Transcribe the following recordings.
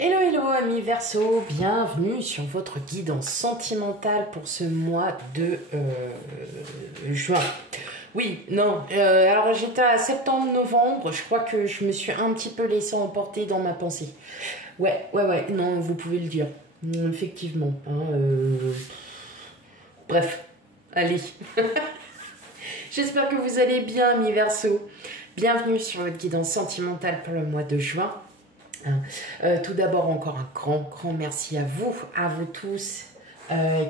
Hello hello amis Verseau, bienvenue sur votre guidance sentimentale pour ce mois de juin. Oui, non, alors j'étais à septembre-novembre, je crois que je me suis un petit peu laissé emporter dans ma pensée. Ouais, non, vous pouvez le dire, effectivement. Bref, allez. J'espère que vous allez bien amis Verseau. Bienvenue sur votre guidance sentimentale pour le mois de juin. Tout d'abord, encore un grand merci à vous tous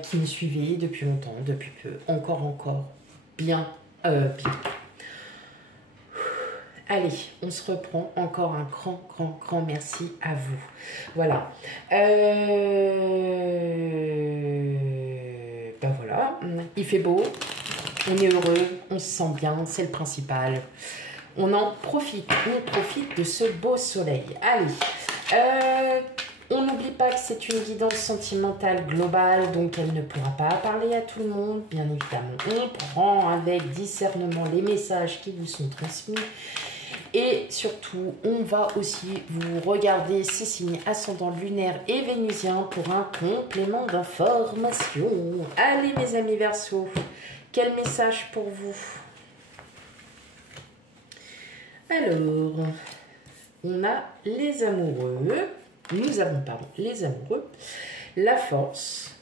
qui me suivez depuis longtemps, depuis peu, encore, bien. Allez, on se reprend. Encore un grand merci à vous. Voilà. Ben voilà, il fait beau, on est heureux, on se sent bien, c'est le principal. On profite de ce beau soleil. Allez, on n'oublie pas que c'est une guidance sentimentale globale, donc elle ne pourra pas parler à tout le monde, bien évidemment. On prend avec discernement les messages qui vous sont transmis. Et surtout, on va aussi vous regarder ces signes ascendants lunaires et vénusiens pour un complément d'information. Allez mes amis Verseau, quel message pour vous ? Alors, on a les amoureux, nous avons, les amoureux, la force,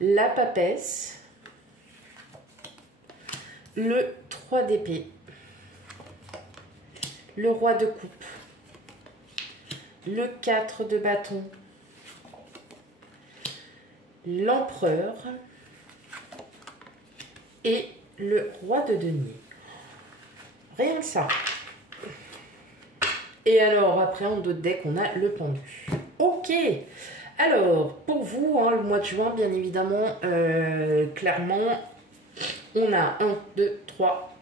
la papesse, le 3 d'épée, le roi de coupe, le 4 de bâton, l'empereur et le roi de denier. Rien que ça. Et alors, après, en d'autres decks, on a le pendu. Ok. Alors, pour vous, hein, le mois de juin, bien évidemment, clairement, on a 1, 2, 3,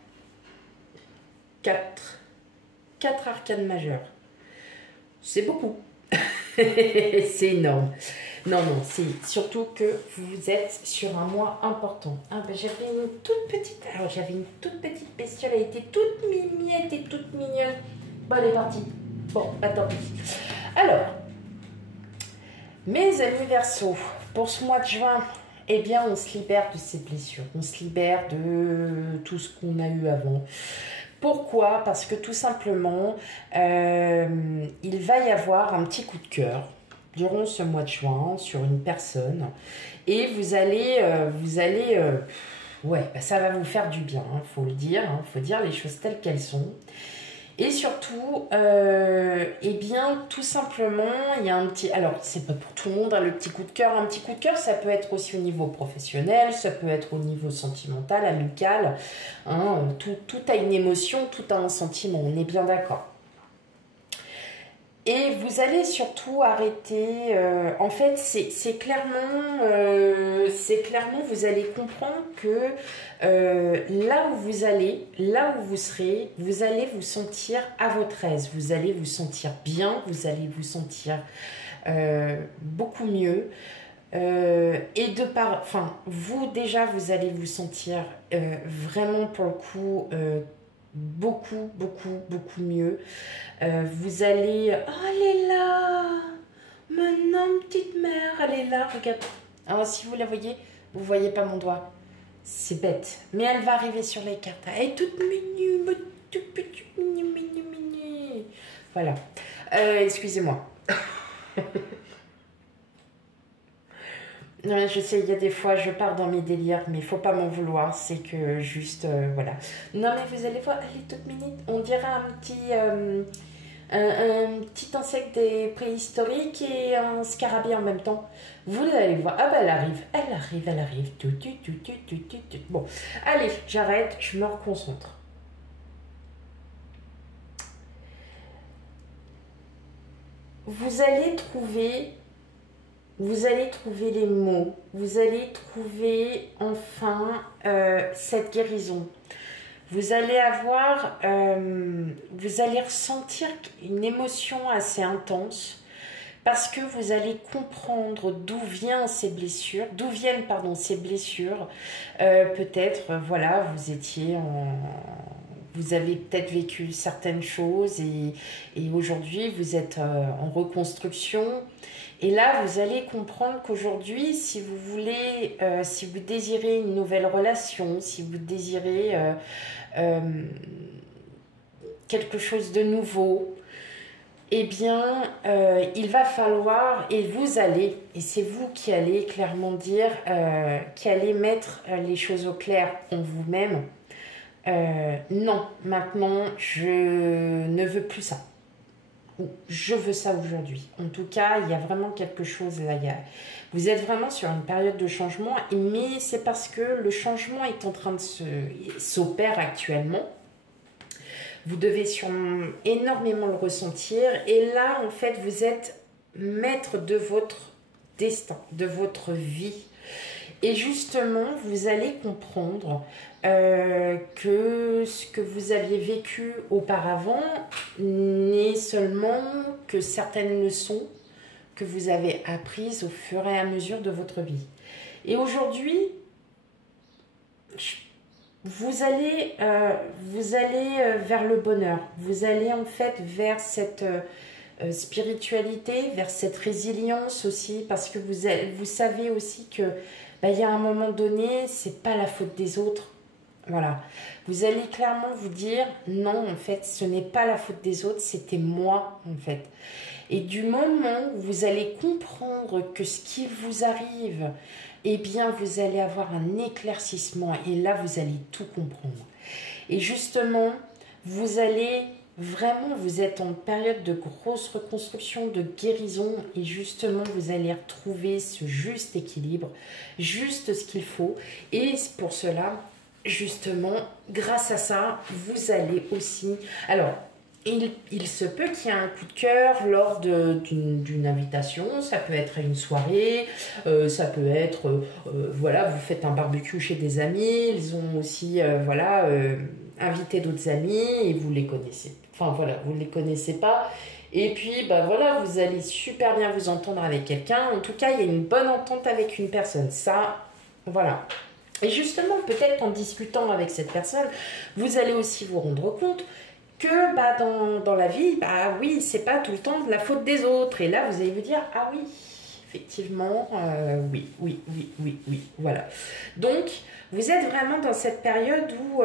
4. 4 arcanes majeures. C'est beaucoup. C'est énorme. Non, c'est surtout que vous êtes sur un mois important. Ah, ben, j'avais une toute petite bestiole, elle était toute mignette et toute mignonne. Bon, elle est partie. Bon, tant pis. Alors, mes amis Verseau, pour ce mois de juin, eh bien, on se libère de ces blessures. On se libère de tout ce qu'on a eu avant. Pourquoi ? Parce que tout simplement, il va y avoir un petit coup de cœur durant ce mois de juin sur une personne et vous allez ça va vous faire du bien, hein, faut le dire, hein, faut dire les choses telles qu'elles sont. Et surtout, eh bien, tout simplement, il y a un petit... Alors, c'est pas pour tout le monde, hein, le petit coup de cœur. Un petit coup de cœur, ça peut être aussi au niveau professionnel, ça peut être au niveau sentimental, amical. Hein, tout a une émotion, tout a un sentiment, on est bien d'accord. Et vous allez surtout arrêter... en fait, c'est clairement, vous allez comprendre que là où vous allez, là où vous serez, vous allez vous sentir à votre aise. Vous allez vous sentir bien, vous allez vous sentir beaucoup mieux. Et vous déjà, vous allez vous sentir vraiment pour le coup... beaucoup mieux. Vous allez... Oh, elle est là! Maintenant, petite mère, elle est là, regarde. Alors, si vous la voyez, vous voyez pas mon doigt. C'est bête. Mais elle va arriver sur les cartes. Elle est toute mignonne, toute petite, mignonne. Voilà. Excusez-moi. Non, je sais, il y a des fois, je pars dans mes délires, mais il faut pas m'en vouloir, c'est que juste, voilà. Non, mais vous allez voir, elle est toute mignonne. On dirait un petit insecte des préhistoriques et un scarabée en même temps. Vous allez voir, ah bah elle arrive. Tout. Bon, allez, j'arrête, je me reconcentre. Vous allez trouver les mots, vous allez trouver enfin cette guérison. Vous allez ressentir une émotion assez intense parce que vous allez comprendre d'où viennent ces blessures. Peut-être, voilà, Vous avez peut-être vécu certaines choses et aujourd'hui, vous êtes en reconstruction. Et là, vous allez comprendre qu'aujourd'hui, si vous voulez, si vous désirez une nouvelle relation, si vous désirez euh, quelque chose de nouveau, eh bien, il va falloir, et vous allez, et c'est vous qui allez clairement dire, qui allez mettre les choses au clair en vous-même. Non, maintenant, je ne veux plus ça. Ou je veux ça aujourd'hui. En tout cas, il y a vraiment quelque chose là. Vous êtes vraiment sur une période de changement, mais c'est parce que le changement est en train de s'opérer actuellement. Vous devez énormément le ressentir. Et là, en fait, vous êtes maître de votre destin, de votre vie. Et justement, vous allez comprendre que ce que vous aviez vécu auparavant n'est seulement que certaines leçons que vous avez apprises au fur et à mesure de votre vie. Et aujourd'hui, vous allez vers le bonheur. Vous allez en fait vers cette spiritualité, vers cette résilience aussi, parce que vous savez aussi que il y a un moment donné, c'est pas la faute des autres. Voilà. Vous allez clairement vous dire, non, en fait, ce n'est pas la faute des autres, c'était moi, en fait. Et du moment où vous allez comprendre que ce qui vous arrive, eh bien, vous allez avoir un éclaircissement et là, vous allez tout comprendre. Et justement, vous allez vraiment, vous êtes en période de grosse reconstruction, de guérison et justement, vous allez retrouver ce juste équilibre, juste ce qu'il faut. Et pour cela, justement, grâce à ça, vous allez aussi... Alors, il se peut qu'il y ait un coup de cœur lors d'une invitation, ça peut être à une soirée, ça peut être, voilà, vous faites un barbecue chez des amis, ils ont aussi, voilà, invité d'autres amis et vous les connaissez. Enfin voilà, vous ne les connaissez pas. Et puis, bah voilà, vous allez super bien vous entendre avec quelqu'un. En tout cas, il y a une bonne entente avec une personne. Ça, voilà. Et justement, peut-être en discutant avec cette personne, vous allez aussi vous rendre compte que bah, dans la vie, bah oui, c'est pas tout le temps de la faute des autres. Et là, vous allez vous dire, ah oui, effectivement, oui, voilà. Donc, vous êtes vraiment dans cette période où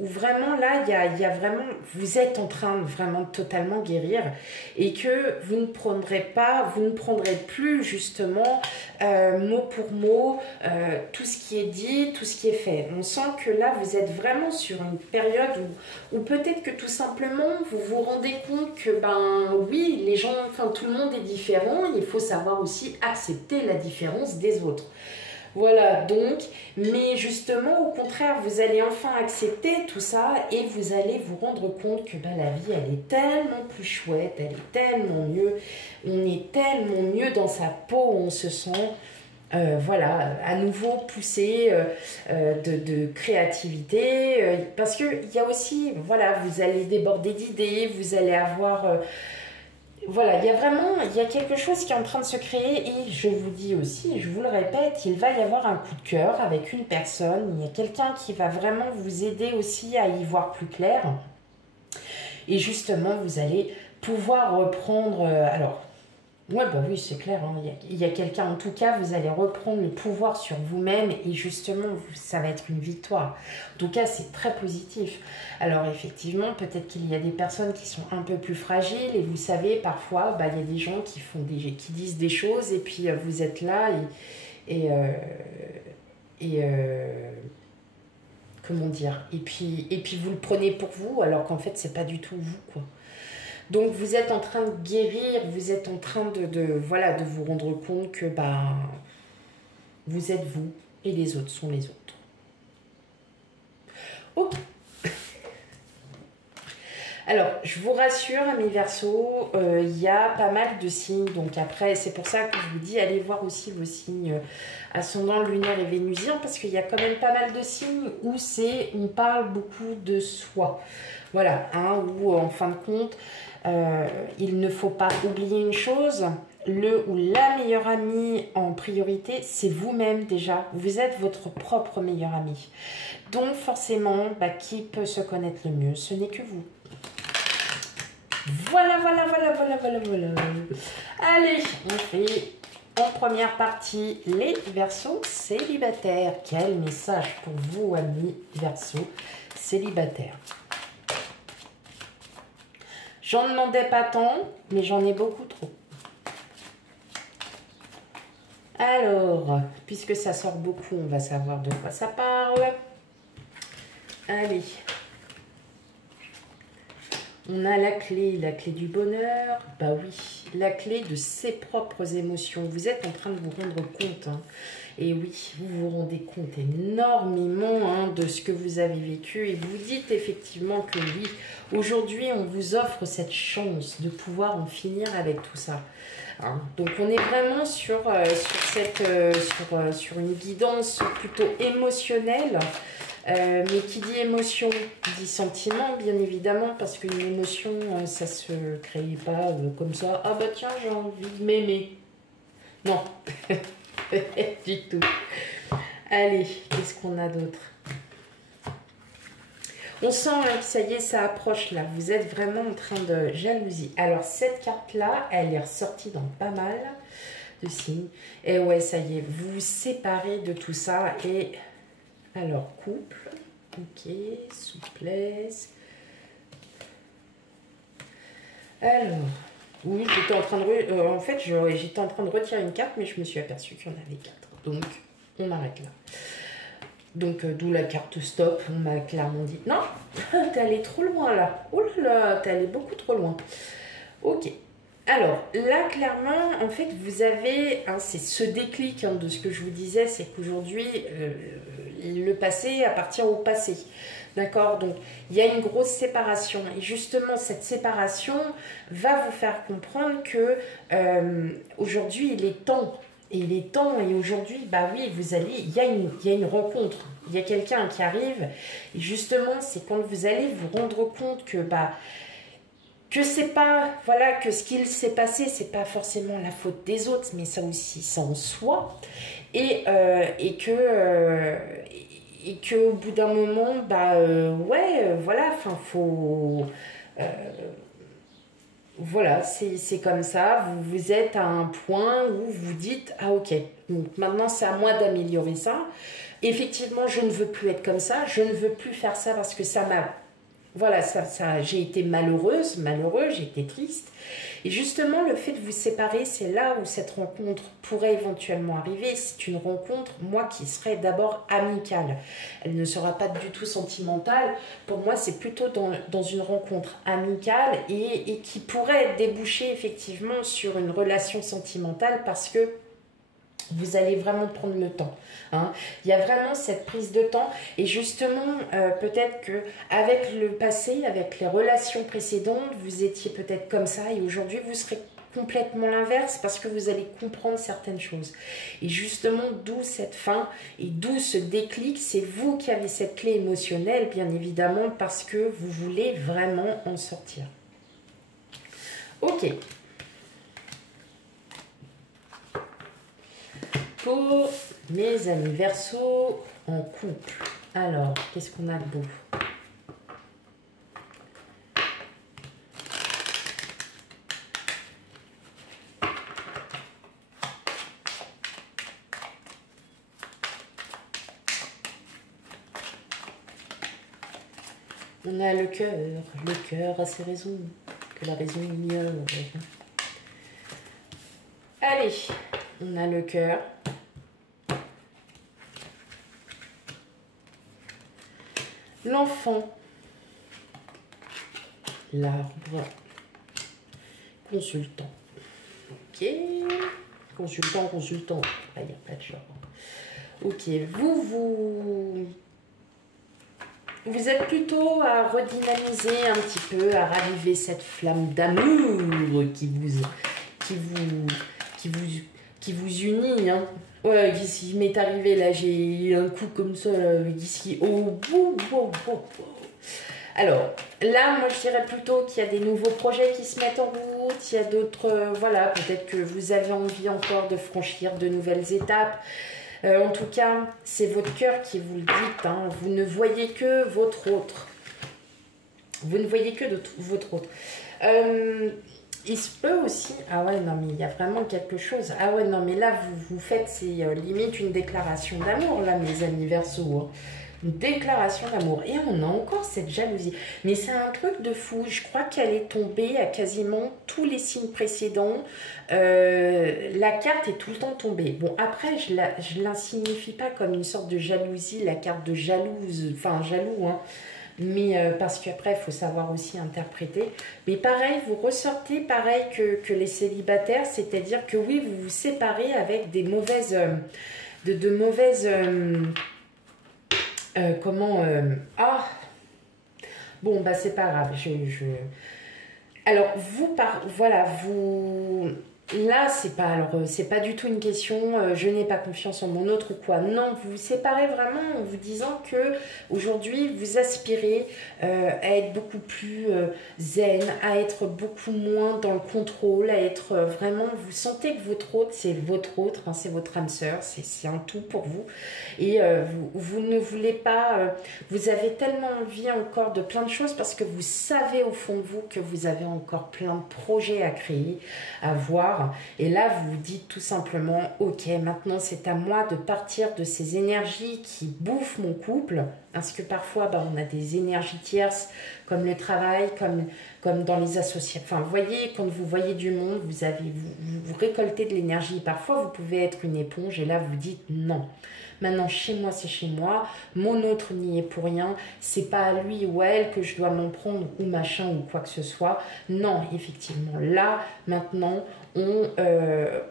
vraiment là, il y a vraiment, vous êtes en train de vraiment totalement guérir et que vous ne prendrez plus justement mot pour mot tout ce qui est dit, tout ce qui est fait. On sent que là, vous êtes vraiment sur une période où peut-être que tout simplement, vous vous rendez compte que, ben oui, les gens, enfin tout le monde est différent, il faut savoir aussi accepter la différence des autres. Voilà, donc, mais justement, au contraire, vous allez enfin accepter tout ça et vous allez vous rendre compte que bah, la vie, elle est tellement plus chouette, elle est tellement mieux, on est tellement mieux dans sa peau, on se sent, voilà, à nouveau poussé de créativité, parce qu'il y a aussi, voilà, vous allez déborder d'idées, vous allez avoir... voilà, il y a quelque chose qui est en train de se créer et je vous dis aussi, je vous le répète, il va y avoir un coup de cœur avec une personne, il y a quelqu'un qui va vraiment vous aider aussi à y voir plus clair et justement vous allez pouvoir reprendre, alors, ouais bah oui c'est clair, hein, il y a quelqu'un, en tout cas vous allez reprendre le pouvoir sur vous-même et justement ça va être une victoire, en tout cas c'est très positif. Alors effectivement, peut-être qu'il y a des personnes qui sont un peu plus fragiles et vous savez, parfois, bah, il y a des gens qui disent des choses et puis vous êtes là et comment dire, et puis vous le prenez pour vous alors qu'en fait c'est pas du tout vous quoi. Donc vous êtes en train de guérir, vous êtes en train voilà, de vous rendre compte que bah, vous êtes vous et les autres sont les autres. Ok. Alors, je vous rassure, mes Verseaux, il y a pas mal de signes. Donc après, c'est pour ça que je vous dis, allez voir aussi vos signes ascendant, lunaire et vénusien, parce qu'il y a quand même pas mal de signes où on parle beaucoup de soi. Voilà, hein, où en fin de compte, il ne faut pas oublier une chose, le ou la meilleure amie en priorité, c'est vous-même déjà. Vous êtes votre propre meilleur ami. Donc forcément, qui peut se connaître le mieux? Ce n'est que vous. Voilà. Allez, on fait en première partie les Verseaux célibataires. Quel message pour vous, amis Verseaux célibataires? J'en demandais pas tant, mais j'en ai beaucoup trop. Alors, puisque ça sort beaucoup, on va savoir de quoi ça parle. Allez. On a la clé du bonheur. Bah oui, la clé de ses propres émotions. Vous êtes en train de vous rendre compte. Hein. Et oui, vous vous rendez compte énormément de ce que vous avez vécu. Et vous dites effectivement que oui, aujourd'hui, on vous offre cette chance de pouvoir en finir avec tout ça. Hein. Donc, on est vraiment sur une guidance plutôt émotionnelle. Mais qui dit émotion, dit sentiment, bien évidemment, parce qu'une émotion, ça se crée pas comme ça. Ah bah tiens, j'ai envie de m'aimer. Non, du tout. Allez, qu'est-ce qu'on a d'autre? On sent que ça y est, ça approche là. Vous êtes vraiment en train de jalousie. Alors, cette carte-là, elle est ressortie dans pas mal de signes. Et ouais, ça y est, vous vous séparez de tout ça et... Alors, couple, ok, souplesse. Alors, oui, j'étais en train de... en fait, j'étais en train de retirer une carte, mais je me suis aperçue qu'il y en avait 4. Donc, on arrête là. Donc, d'où la carte stop, on m'a clairement dit, non, t'es allé trop loin là. Oh là là, t'es allé beaucoup trop loin. Ok. Alors, là, clairement, en fait, vous avez, c'est ce déclic de ce que je vous disais, c'est qu'aujourd'hui, le passé appartient au passé. D'accord? Donc, il y a une grosse séparation. Et justement, cette séparation va vous faire comprendre que aujourd'hui, il est temps. Et il est temps, et aujourd'hui, bah oui, il y a une rencontre. Il y a quelqu'un qui arrive. Et justement, c'est quand vous allez vous rendre compte que c'est pas, voilà, que ce qu'il s'est passé, c'est pas forcément la faute des autres, mais ça aussi, ça en soi. Et que au bout d'un moment, voilà, enfin, faut... voilà, c'est comme ça, vous êtes à un point où vous dites, ah ok, donc maintenant c'est à moi d'améliorer ça. Effectivement, je ne veux plus être comme ça, je ne veux plus faire ça parce que ça m'a... Voilà, j'ai été malheureux, j'ai été triste. Et justement, le fait de vous séparer, c'est là où cette rencontre pourrait éventuellement arriver. C'est une rencontre, moi, qui serait d'abord amicale. Elle ne sera pas du tout sentimentale. Pour moi, c'est plutôt dans une rencontre amicale et qui pourrait déboucher effectivement sur une relation sentimentale parce que vous allez vraiment prendre le temps. Hein. Il y a vraiment cette prise de temps et justement, peut-être que avec le passé, avec les relations précédentes, vous étiez peut-être comme ça et aujourd'hui, vous serez complètement l'inverse parce que vous allez comprendre certaines choses. Et justement, d'où cette fin et d'où ce déclic, c'est vous qui avez cette clé émotionnelle, bien évidemment, parce que vous voulez vraiment en sortir. Ok. Pour mes amis Verseaux en couple. Alors, qu'est-ce qu'on a de beau? On a le cœur a ses raisons, que la raison ignore. Allez, on a le cœur. L'enfant, l'arbre, consultant. Ok, consultant. Ah, il n'y a pas de genre. Ok, vous vous êtes plutôt à redynamiser un petit peu, à raviver cette flamme d'amour qui vous, qui vous, qui vous unit. Hein. Ouais, qu'est-ce qui m'est arrivé là? J'ai un coup comme ça, là, ici. Oh, oh, oh, oh, oh. Alors, là, moi, je dirais plutôt qu'il y a des nouveaux projets qui se mettent en route. Il y a d'autres, voilà, peut-être que vous avez envie encore de franchir de nouvelles étapes. En tout cas, c'est votre cœur qui vous le dit. Hein. Vous ne voyez que votre autre. Vous ne voyez que votre autre. Il se peut aussi... Ah ouais, non, mais il y a vraiment quelque chose. Ah ouais, non, mais là, vous faites, c'est limite une déclaration d'amour, là, mes amis Verseaux. Hein. Une déclaration d'amour. Et on a encore cette jalousie. Mais c'est un truc de fou. Je crois qu'elle est tombée à quasiment tous les signes précédents. La carte est tout le temps tombée. Bon, après, je l'insignifie pas comme une sorte de jalousie, la carte de jalouse, enfin jaloux, hein. Mais parce qu'après, il faut savoir aussi interpréter. Mais pareil, vous ressortez pareil que les célibataires, c'est-à-dire que oui, vous vous séparez avec des mauvaises... de mauvaises... Ah bon, bah c'est pas grave. Alors, voilà, vous... Là, c'est pas du tout une question, je n'ai pas confiance en mon autre ou quoi. Non, vous vous séparez vraiment en vous disant que aujourd'hui, vous aspirez à être beaucoup plus zen, à être beaucoup moins dans le contrôle, à être vraiment, vous sentez que votre autre, c'est votre autre, hein, c'est votre âme sœur, c'est un tout pour vous. Et vous ne voulez pas, vous avez tellement envie encore de plein de choses parce que vous savez au fond de vous que vous avez encore plein de projets à créer, à voir. Et là, vous vous dites tout simplement, ok, maintenant c'est à moi de partir de ces énergies qui bouffent mon couple, parce que parfois, on a des énergies tierces, comme le travail, comme dans les associations. Enfin, vous voyez, quand vous voyez du monde, vous récoltez de l'énergie. Parfois, vous pouvez être une éponge, et là, vous dites non. Maintenant, chez moi, c'est chez moi. Mon autre n'y est pour rien. C'est pas à lui ou à elle que je dois m'en prendre ou machin ou quoi que ce soit. Non, effectivement. Là, maintenant, on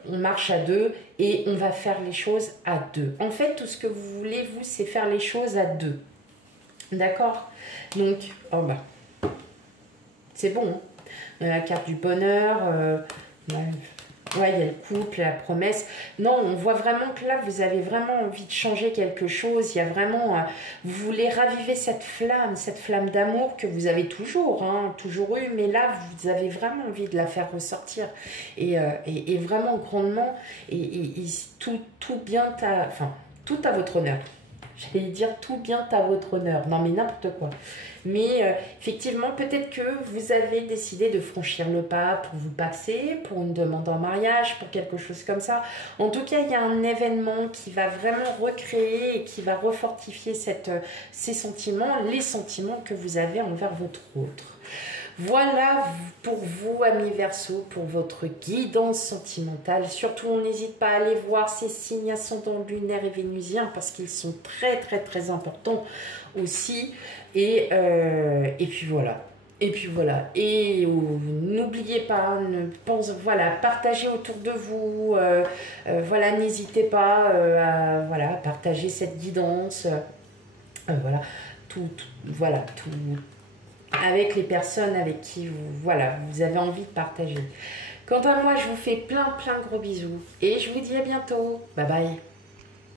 marche à deux et on va faire les choses à deux. En fait, tout ce que vous voulez, vous, c'est faire les choses à deux. D'accord? Donc, oh bah, c'est bon. Hein. La carte du bonheur... Ouais, il y a le couple, la promesse. Non, on voit vraiment que là, vous avez vraiment envie de changer quelque chose. Il y a vraiment... vous voulez raviver cette flamme d'amour que vous avez toujours, hein, toujours eu. Mais là, vous avez vraiment envie de la faire ressortir. Et vraiment grandement. Et tout bien enfin, tout à votre honneur. J'allais dire tout bien à votre honneur. Non, mais n'importe quoi. Mais effectivement, peut-être que vous avez décidé de franchir le pas pour vous passer, pour une demande en mariage, pour quelque chose comme ça. En tout cas, il y a un événement qui va vraiment recréer et qui va refortifier ces sentiments, les sentiments que vous avez envers votre autre. Voilà pour vous, amis Verseaux, pour votre guidance sentimentale. Surtout, on n'hésite pas à aller voir ces signes ascendants lunaires et vénusiens parce qu'ils sont très, très, très importants aussi. Et puis voilà. Et puis voilà. Et n'oubliez pas, voilà, partagez autour de vous. Voilà, n'hésitez pas à partager cette guidance. Voilà, voilà, tout avec les personnes avec qui vous avez envie de partager. Quant à moi, je vous fais plein de gros bisous et je vous dis à bientôt. Bye bye.